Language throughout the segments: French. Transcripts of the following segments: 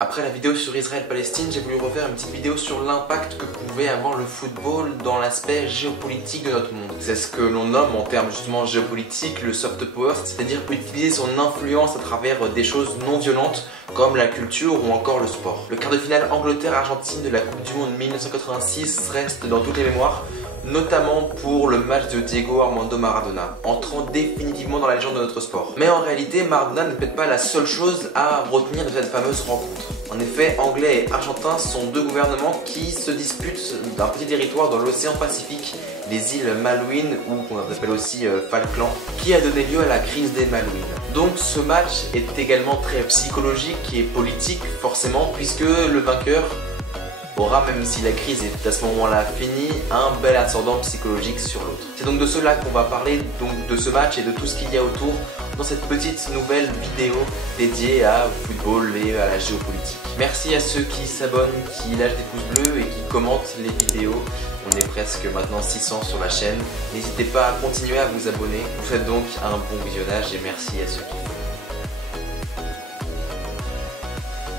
Après la vidéo sur Israël-Palestine, j'ai voulu refaire une petite vidéo sur l'impact que pouvait avoir le football dans l'aspect géopolitique de notre monde. C'est ce que l'on nomme en termes justement géopolitiques le soft power, c'est-à-dire utiliser son influence à travers des choses non violentes comme la culture ou encore le sport. Le quart de finale Angleterre-Argentine de la Coupe du Monde 1986 reste dans toutes les mémoires, notamment pour le match de Diego Armando Maradona, entrant définitivement dans la légende de notre sport. Mais en réalité, Maradona n'est peut-être pas la seule chose à retenir de cette fameuse rencontre. En effet, Anglais et Argentins sont deux gouvernements qui se disputent d'un petit territoire dans l'océan Pacifique, les îles Malouines, ou qu'on appelle aussi Falkland, qui a donné lieu à la crise des Malouines. Donc ce match est également très psychologique et politique, forcément, puisque le vainqueur aura, même si la crise est à ce moment-là finie, un bel ascendant psychologique sur l'autre. C'est donc de cela qu'on va parler, donc de ce match et de tout ce qu'il y a autour dans cette petite nouvelle vidéo dédiée à football et à la géopolitique. Merci à ceux qui s'abonnent, qui lâchent des pouces bleus et qui commentent les vidéos. On est presque maintenant 600 sur la chaîne. N'hésitez pas à continuer à vous abonner. Vous faites donc un bon visionnage et merci à ceux qui font.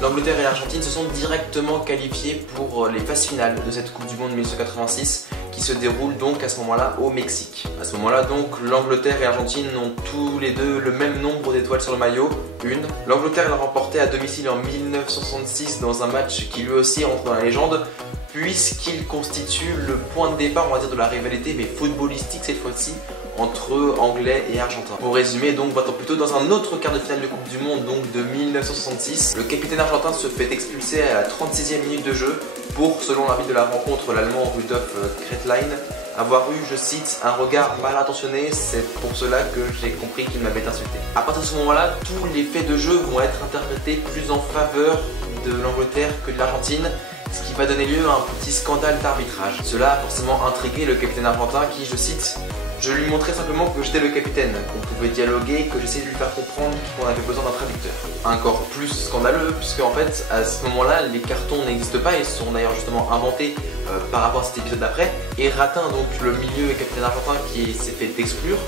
L'Angleterre et l'Argentine se sont directement qualifiés pour les phases finales de cette Coupe du Monde 1986 qui se déroule donc à ce moment-là au Mexique. À ce moment-là donc l'Angleterre et l'Argentine ont tous les deux le même nombre d'étoiles sur le maillot, une. L'Angleterre l'a remporté à domicile en 1966 dans un match qui lui aussi entre dans la légende puisqu'il constitue le point de départ, on va dire, de la rivalité, mais footballistique cette fois-ci, entre Anglais et Argentins. Pour résumer, donc 20 ans plus tôt, dans un autre quart de finale de Coupe du Monde, donc de 1966, le capitaine argentin se fait expulser à la 36e minute de jeu pour, selon l'arbitre de la rencontre, l'allemand Rudolf Kretlein, avoir eu, je cite, un regard mal intentionné, c'est pour cela que j'ai compris qu'il m'avait insulté. À partir de ce moment-là, tous les faits de jeu vont être interprétés plus en faveur de l'Angleterre que de l'Argentine, ce qui va donner lieu à un petit scandale d'arbitrage. Cela a forcément intrigué le capitaine argentin qui, je cite, « Je lui montrais simplement que j'étais le capitaine, qu'on pouvait dialoguer, que j'essayais de lui faire comprendre qu'on avait besoin d'un traducteur. » Encore plus scandaleux, puisque en fait, à ce moment-là, les cartons n'existent pas, ils sont d'ailleurs justement inventés par rapport à cet épisode d'après. Et Ratin, donc le milieu et capitaine argentin qui s'est fait exclure,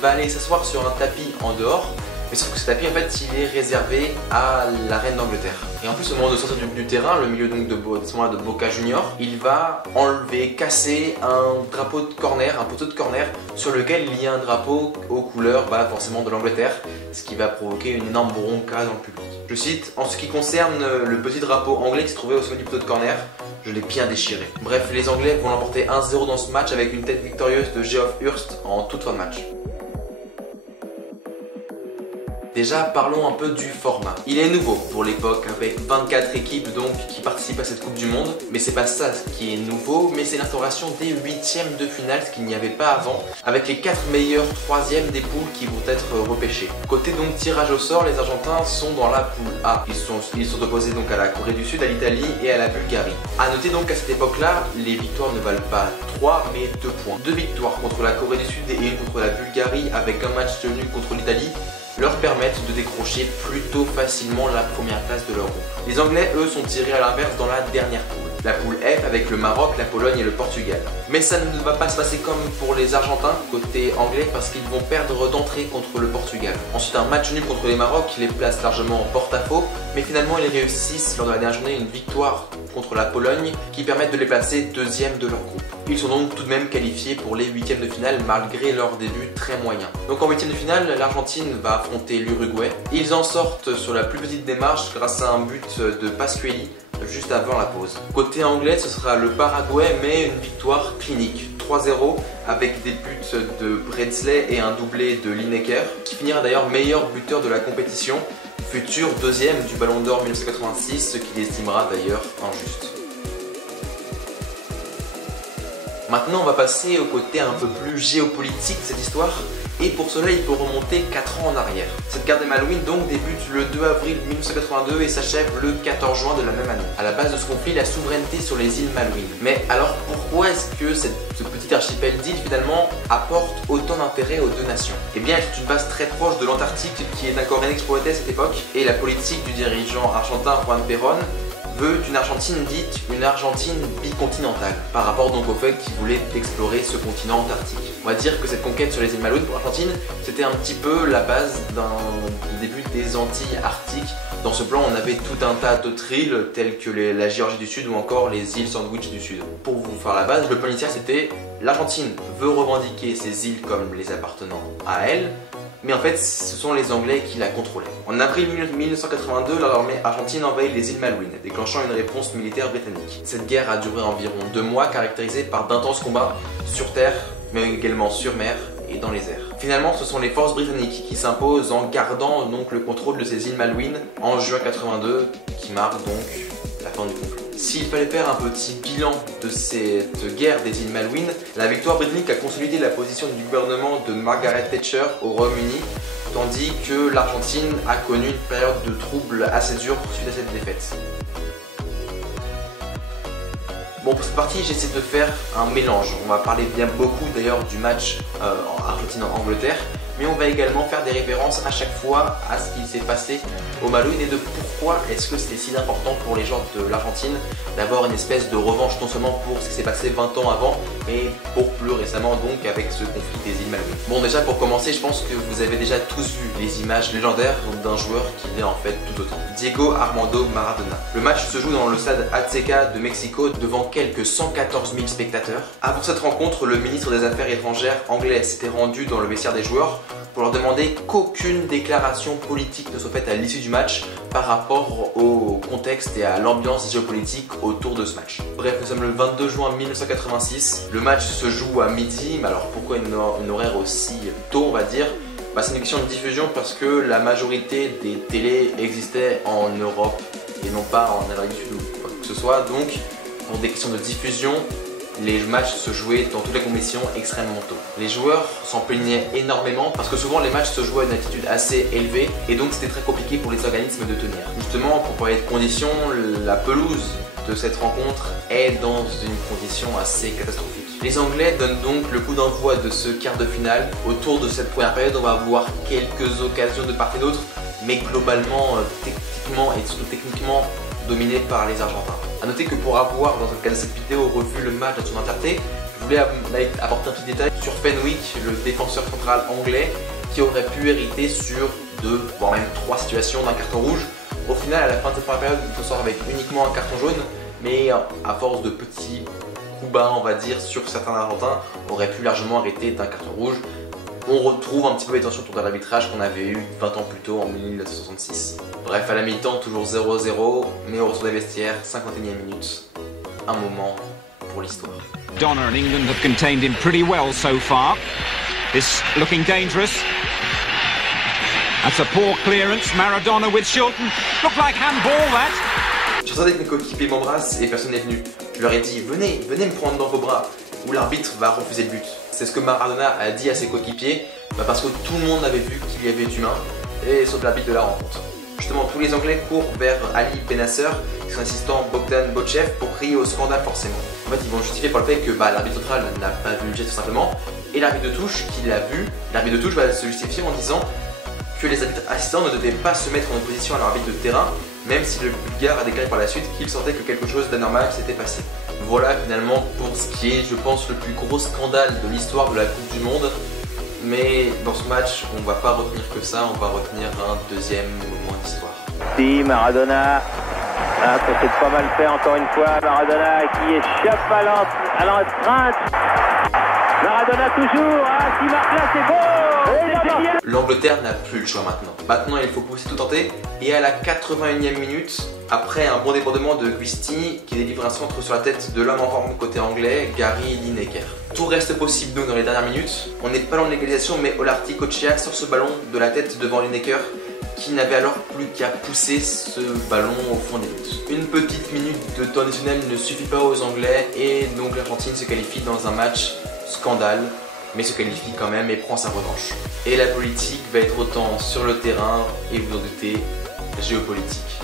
va aller s'asseoir sur un tapis en dehors. Mais sauf que ce tapis en fait il est réservé à la reine d'Angleterre. Et en plus au moment de sortir du terrain, le milieu donc de Boca Junior, il va enlever, casser un drapeau de corner, un poteau de corner sur lequel il y a un drapeau aux couleurs forcément de l'Angleterre, ce qui va provoquer une énorme bronca dans le public. Je cite, en ce qui concerne le petit drapeau anglais qui se trouvait au sommet du poteau de corner, je l'ai bien déchiré. Bref, les Anglais vont l'emporter 1-0 dans ce match avec une tête victorieuse de Geoff Hurst en toute fin de match. Déjà, parlons un peu du format. Il est nouveau pour l'époque, avec 24 équipes donc qui participent à cette Coupe du Monde. Mais c'est pas ça qui est nouveau, mais c'est l'instauration des huitièmes de finale, ce qu'il n'y avait pas avant, avec les 4 meilleurs troisièmes des poules qui vont être repêchés. Côté donc tirage au sort, les Argentins sont dans la poule A. Ils sont opposés donc à la Corée du Sud, à l'Italie et à la Bulgarie. A noter donc qu'à cette époque-là, les victoires ne valent pas 3 mais 2 points. 2 victoires contre la Corée du Sud et une contre la Bulgarie avec un match nul contre l'Italie leur permettent de décrocher plutôt facilement la première place de leur groupe. Les Anglais, eux, sont tirés à l'inverse dans la dernière poule. La poule F avec le Maroc, la Pologne et le Portugal. Mais ça ne va pas se passer comme pour les Argentins côté anglais parce qu'ils vont perdre d'entrée contre le Portugal. Ensuite un match nul contre les Maroc qui les place largement en porte-à-faux, mais finalement ils réussissent lors de la dernière journée une victoire contre la Pologne qui permettent de les placer deuxième de leur groupe. Ils sont donc tout de même qualifiés pour les huitièmes de finale malgré leur début très moyen. Donc en huitièmes de finale, l'Argentine va affronter l'Uruguay. Ils en sortent sur la plus petite démarche grâce à un but de Pasquelli juste avant la pause. Côté anglais, ce sera le Paraguay, mais une victoire clinique, 3-0, avec des buts de Bradley et un doublé de Lineker, qui finira d'ailleurs meilleur buteur de la compétition, futur deuxième du Ballon d'Or 1986, ce qu'il estimera d'ailleurs injuste. Maintenant, on va passer au côté un peu plus géopolitique de cette histoire, et pour cela, il faut remonter 4 ans en arrière. Cette guerre des Malouines donc débute le 2 avril 1982 et s'achève le 14 juin de la même année. À la base de ce conflit, la souveraineté sur les îles Malouines. Mais alors, pourquoi est-ce que ce petit archipel d'îles finalement apporte autant d'intérêt aux deux nations? Eh bien, c'est une base très proche de l'Antarctique qui est encore inexploitée à cette époque, et la politique du dirigeant argentin Juan Perón veut une Argentine dite une Argentine bicontinentale, par rapport donc au fait qu'il voulait explorer ce continent antarctique. On va dire que cette conquête sur les îles Malouines pour l'Argentine, c'était un petit peu la base d'un début des Antilles arctiques Dans ce plan, on avait tout un tas d'autres îles telles que la Géorgie du Sud ou encore les îles Sandwich du Sud. Pour vous faire la base, le plan initial c'était l'Argentine veut revendiquer ces îles comme les appartenant à elle, mais en fait ce sont les Anglais qui la contrôlaient. En avril 1982, l'armée argentine envahit les îles Malouines, déclenchant une réponse militaire britannique. Cette guerre a duré environ 2 mois, caractérisée par d'intenses combats sur terre, mais également sur mer et dans les airs. Finalement, ce sont les forces britanniques qui s'imposent en gardant donc le contrôle de ces îles Malouines en juin 82, qui marque donc la fin du conflit. S'il fallait faire un petit bilan de cette guerre des îles Malouines, la victoire britannique a consolidé la position du gouvernement de Margaret Thatcher au Royaume-Uni, tandis que l'Argentine a connu une période de troubles assez dure suite à cette défaite. Bon, pour cette partie, j'essaie de faire un mélange. On va parler bien beaucoup d'ailleurs du match Argentine-Angleterre, mais on va également faire des références à chaque fois à ce qui s'est passé au Malouines et de pourquoi est-ce que c'était si important pour les joueurs de l'Argentine d'avoir une espèce de revanche non seulement pour ce qui s'est passé 20 ans avant, mais pour plus récemment donc avec ce conflit des îles Malouines. Bon, déjà pour commencer, je pense que vous avez déjà tous vu les images légendaires d'un joueur qui l'est en fait tout autant. Diego Armando Maradona. Le match se joue dans le stade Azteca de Mexico devant quelques 114 000 spectateurs. Avant cette rencontre, le ministre des Affaires étrangères anglais s'était rendu dans le vestiaire des joueurs pour leur demander qu'aucune déclaration politique ne soit faite à l'issue du match par rapport au contexte et à l'ambiance géopolitique autour de ce match. Bref, nous sommes le 22 juin 1986, le match se joue à midi, mais alors pourquoi une horaire aussi tôt on va dire? C'est une question de diffusion parce que la majorité des télés existaient en Europe et non pas en Amérique du Sud ou quoi que ce soit, donc pour des questions de diffusion, les matchs se jouaient dans toutes les conditions extrêmement tôt. Les joueurs s'en plaignaient énormément parce que souvent les matchs se jouaient à une altitude assez élevée et donc c'était très compliqué pour les organismes de tenir. Justement, pour parler de conditions, la pelouse de cette rencontre est dans une condition assez catastrophique. Les Anglais donnent donc le coup d'envoi de ce quart de finale. Autour de cette première période, on va avoir quelques occasions de part et d'autre, mais globalement, techniquement et surtout techniquement dominé par les Argentins. A noter que pour avoir, dans le cas de cette vidéo, revu le match dans son entièreté, je voulais apporter un petit détail sur Fenwick, le défenseur central anglais, qui aurait pu hériter sur 2, voire même 3 situations d'un carton rouge. Au final, à la fin de cette première période, il faut sortir avec uniquement un carton jaune, mais à force de petits coups bas, on va dire, sur certains Argentins, aurait pu largement arrêter d'un carton rouge. On retrouve un petit peu les tensions autour de l'arbitrage qu'on avait eu 20 ans plus tôt en 1966. Bref, à la mi-temps, toujours 0-0, mais au retour des vestiaires, 51e minute. Un moment pour l'histoire. Maradona and England have contained him pretty well so far. This looking dangerous. That's a poor clearance. Maradona with Shilton. Look like handball that. Je sentais que mes coéquipiers m'embrassent et personne n'est venu. Je leur ai dit venez me prendre dans vos bras ou l'arbitre va refuser le but. C'est ce que Maradona a dit à ses coéquipiers parce que tout le monde avait vu qu'il y avait du humain et sauf l'arbitre de la rencontre. Justement, tous les Anglais courent vers Ali Benasser et son assistant Bogdan Bochev pour crier au scandale forcément. En fait, ils vont justifier par le fait que l'arbitre central n'a pas vu le geste tout simplement et l'arbitre de touche qui l'a vu, l'arbitre de touche va se justifier en disant que les arbitres assistants ne devaient pas se mettre en opposition à l'arbitre de terrain, même si le Bulgare a déclaré par la suite qu'il sentait que quelque chose d'anormal s'était passé. Voilà finalement pour ce qui est, je pense, le plus gros scandale de l'histoire de la Coupe du Monde. Mais dans ce match, on va pas retenir que ça, on va retenir un deuxième moment d'histoire. Si, Maradona, ça c'est pas mal fait encore une fois, Maradona qui échappe à l'empreinte. Maradona toujours, qui marque là, c'est beau. L'Angleterre n'a plus le choix maintenant. Maintenant, il faut pousser tout tenter. Et à la 81e minute, après un bon débordement de Guisti qui délivre un centre sur la tête de l'homme en forme côté anglais, Gary Lineker. Tout reste possible donc dans les dernières minutes. On n'est pas loin de l'égalisation, mais Olarti Kochia sort ce ballon de la tête devant Lineker qui n'avait alors plus qu'à pousser ce ballon au fond des buts. Une petite minute de temps additionnel ne suffit pas aux Anglais et donc l'Argentine se qualifie dans un match scandale, mais se qualifie quand même et prend sa revanche. Et la politique va être autant sur le terrain et vous en doutez, géopolitique.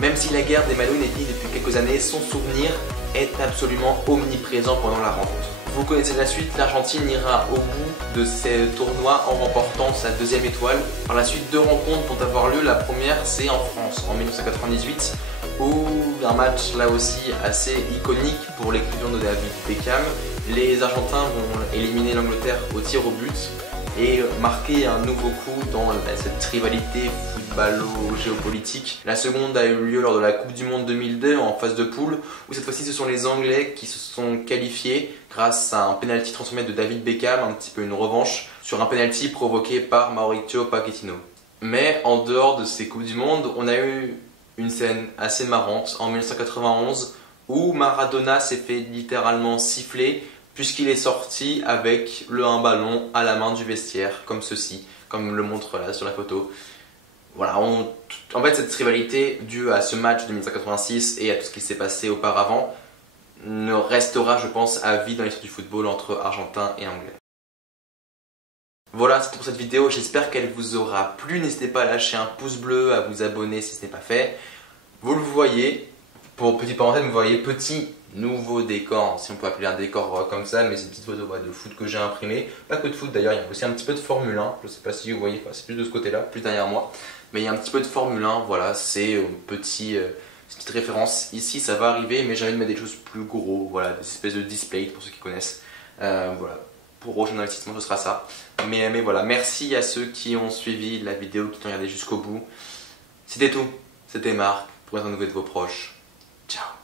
Même si la guerre des Malouines est finie depuis quelques années, son souvenir est absolument omniprésent pendant la rencontre. Vous connaissez la suite, l'Argentine ira au bout de ce tournoi en remportant sa deuxième étoile. Par la suite, 2 rencontres vont avoir lieu. La première, c'est en France, en 1998, où un match là aussi assez iconique pour l'exclusion de David Beckham. Les Argentins vont éliminer l'Angleterre au tir au but et marquer un nouveau coup dans cette rivalité footballo-géopolitique. La seconde a eu lieu lors de la Coupe du Monde 2002 en phase de poule, où cette fois-ci ce sont les Anglais qui se sont qualifiés grâce à un penalty transformé de David Beckham, un petit peu une revanche, sur un penalty provoqué par Mauricio Pochettino. Mais en dehors de ces Coupes du Monde, on a eu une scène assez marrante en 1991 où Maradona s'est fait littéralement siffler puisqu'il est sorti avec un ballon à la main du vestiaire, comme ceci, comme le montre là sur la photo. Voilà, en fait cette rivalité due à ce match de 1986 et à tout ce qui s'est passé auparavant ne restera, je pense, à vie dans l'histoire du football entre Argentins et Anglais. Voilà, c'est tout pour cette vidéo, j'espère qu'elle vous aura plu. N'hésitez pas à lâcher un pouce bleu, à vous abonner si ce n'est pas fait. Vous le voyez, pour petite parenthèse, vous voyez petit nouveau décor, si on peut appeler un décor comme ça, mais c'est une petite photo de foot que j'ai imprimée. Pas que de foot d'ailleurs, il y a aussi un petit peu de Formule 1, je ne sais pas si vous voyez, c'est plus de ce côté-là, plus derrière moi. Mais il y a un petit peu de Formule 1, voilà, c'est une petite référence. Ici ça va arriver, mais j'ai envie de mettre des choses plus gros, voilà, des espèces de display pour ceux qui connaissent. Voilà. Pour prochain investissement, ce sera ça. Mais voilà, merci à ceux qui ont suivi la vidéo, qui ont regardé jusqu'au bout. C'était tout. C'était Marc. Prenez soin de vos proches. Ciao.